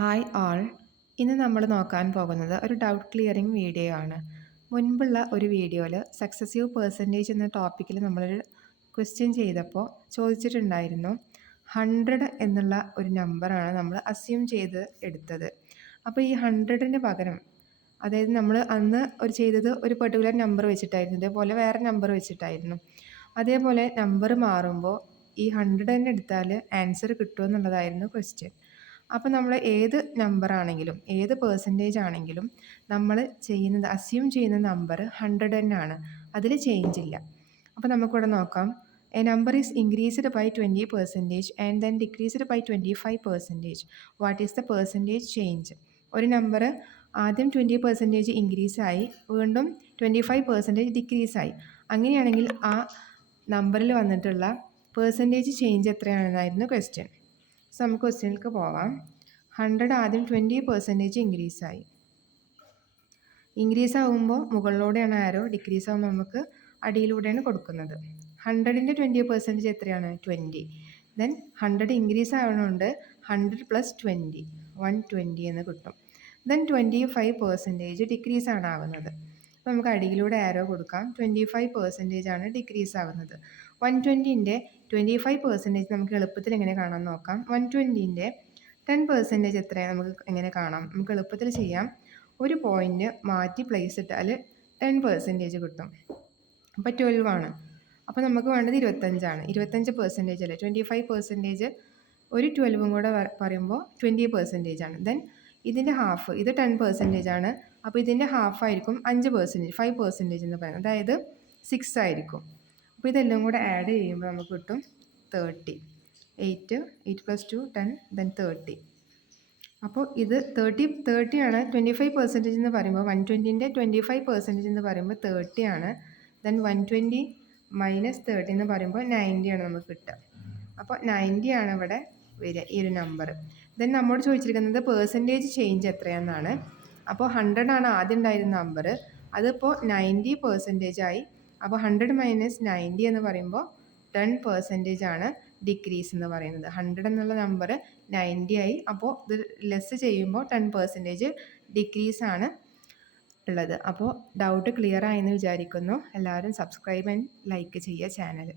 Hi ആൾ. ഇന്ന് നമ്മൾ നോക്കാൻ പോകുന്നത് ഒരു ഡൗട്ട് ക്ലിയറിംഗ് വീഡിയോ ആണ്. മുൻപുള്ള ഒരു വീഡിയോയിൽ സക്സസീവ് പെർസെൻറ്റേജ് എന്ന ടോപ്പിക്കിൽ നമ്മളൊരു ക്വസ്റ്റ്യൻ ചെയ്തപ്പോൾ ചോദിച്ചിട്ടുണ്ടായിരുന്നു 100 എന്നുള്ള ഒരു നമ്പറാണ് നമ്മൾ അസ്യൂം ചെയ്ത് എടുത്തത്. അപ്പോൾ ഈ 100ന് പകരം, അതായത് നമ്മൾ അന്ന് ചെയ്തത് ഒരു പെർട്ടിക്കുലർ നമ്പർ വെച്ചിട്ടായിരുന്നു, ഇതേപോലെ വേറെ നമ്പർ വെച്ചിട്ടായിരുന്നു. അതേപോലെ നമ്പർ മാറുമ്പോൾ ഈ 100 തന്നെ എടുത്താൽ ആൻസർ കിട്ടുമെന്നുള്ളതായിരുന്നു ക്വസ്റ്റ്യൻ. അപ്പോൾ നമ്മൾ ഏത് നമ്പർ ആണെങ്കിലും ഏത് പെർസെൻറ്റേജ് ആണെങ്കിലും നമ്മൾ അസ്യൂം ചെയ്യുന്ന നമ്പർ 100 തന്നെയാണ്, അതിൽ ചേഞ്ച് ഇല്ല. അപ്പോൾ നമുക്കിവിടെ നോക്കാം. A number is increased by 20% and then decreased by 25%. What is the percentage change? ഒരു നമ്പർ ആദ്യം 20% ഇൻക്രീസ് ആയി, വീണ്ടും 25% ഡിക്രീസ് ആയി. അങ്ങനെയാണെങ്കിൽ ആ നമ്പറിൽ വന്നിട്ടുള്ള പെർസെൻറ്റേജ് ചേഞ്ച് എത്രയാണെന്നായിരുന്നു ക്വസ്റ്റ്യൻ. സോ നമുക്ക് ക്വസ്റ്റ്യനിലേക്ക് പോവാം. 100 ആദ്യം 20% ഇൻക്രീസായി. ഇൻക്രീസ് ആകുമ്പോൾ മുകളിലൂടെയാണ് ആരോ, ഡിക്രീസ് ആകുമ്പോൾ നമുക്ക് അടിയിലൂടെയാണ് കൊടുക്കുന്നത്. 100ൻ്റെ 20% എത്രയാണ്? 20. ദെൻ 100 ഇൻക്രീസ് ആവുന്നതുകൊണ്ട് 100 + 20 120 എന്ന് കിട്ടും. ദെൻ 25% ഡിക്രീസ് ആണ് ആവുന്നത്. അപ്പോൾ നമുക്ക് അടിയിലൂടെ ആരോ കൊടുക്കാം. 25% ആണ് ഡിക്രീസ് ആവുന്നത്. 120ൻ്റെ 25% നമുക്ക് എളുപ്പത്തിൽ എങ്ങനെ കാണാൻ നോക്കാം. 120ൻ്റെ 10% എത്രയാണ് നമുക്ക് എങ്ങനെ കാണാം? നമുക്ക് എളുപ്പത്തിൽ ചെയ്യാം. ഒരു പോയിൻ്റ് മാറ്റി പ്ലേസ് ഇട്ടാൽ 10% കിട്ടും. അപ്പോൾ 12 ആണ്. അപ്പോൾ നമുക്ക് വേണ്ടത് 25 25% അല്ലേ? 25% ഒരു 12 കൂടെ പറയുമ്പോൾ 20% ആണ്. ദെൻ ഇതിൻ്റെ ഹാഫ്, ഇത് 10% ആണ്. അപ്പോൾ ഇതിൻ്റെ ഹാഫ് ആയിരിക്കും 5%, 5% എന്ന് പറയുന്നത്, അതായത് 6 ആയിരിക്കും. അപ്പോൾ ഇതെല്ലാം കൂടെ ആഡ് ചെയ്യുമ്പോൾ നമുക്ക് കിട്ടും 30. 8 + 2 10, ദെൻ 30. അപ്പോൾ ഇത് 30 ആണ്. 25% എന്ന് പറയുമ്പോൾ 120ൻ്റെ 25% എന്ന് പറയുമ്പോൾ 30 ആണ്. ദെൻ 120 - 30 എന്ന് പറയുമ്പോൾ 90 ആണ് നമുക്ക് കിട്ടുക. അപ്പോൾ 90 ആണ് ഇവിടെ വരിക, ഈ ഒരു നമ്പർ. ദെൻ നമ്മോട് ചോദിച്ചിരിക്കുന്നത് പെർസെൻറ്റേജ് ചേഞ്ച് എത്രയാണെന്നാണ്. അപ്പോൾ 100 ആണ് ആദ്യം ഉണ്ടായിരുന്ന നമ്പർ, അതിപ്പോൾ 90% ആയി. അപ്പോൾ 100 - 90 എന്ന് പറയുമ്പോൾ 10% ആണ് ഡിക്രീസ് എന്ന് പറയുന്നത്. 100 എന്നുള്ള നമ്പർ 90 ആയി. അപ്പോൾ ഇത് ലെസ് ചെയ്യുമ്പോൾ 10% ഡിക്രീസ് ആണ് ഉള്ളത്. അപ്പോൾ ഡൗട്ട് ക്ലിയർ ആയെന്ന് വിചാരിക്കുന്നു. എല്ലാവരും സബ്സ്ക്രൈബ് ആൻഡ് ലൈക്ക് ചെയ്യുക ചാനൽ.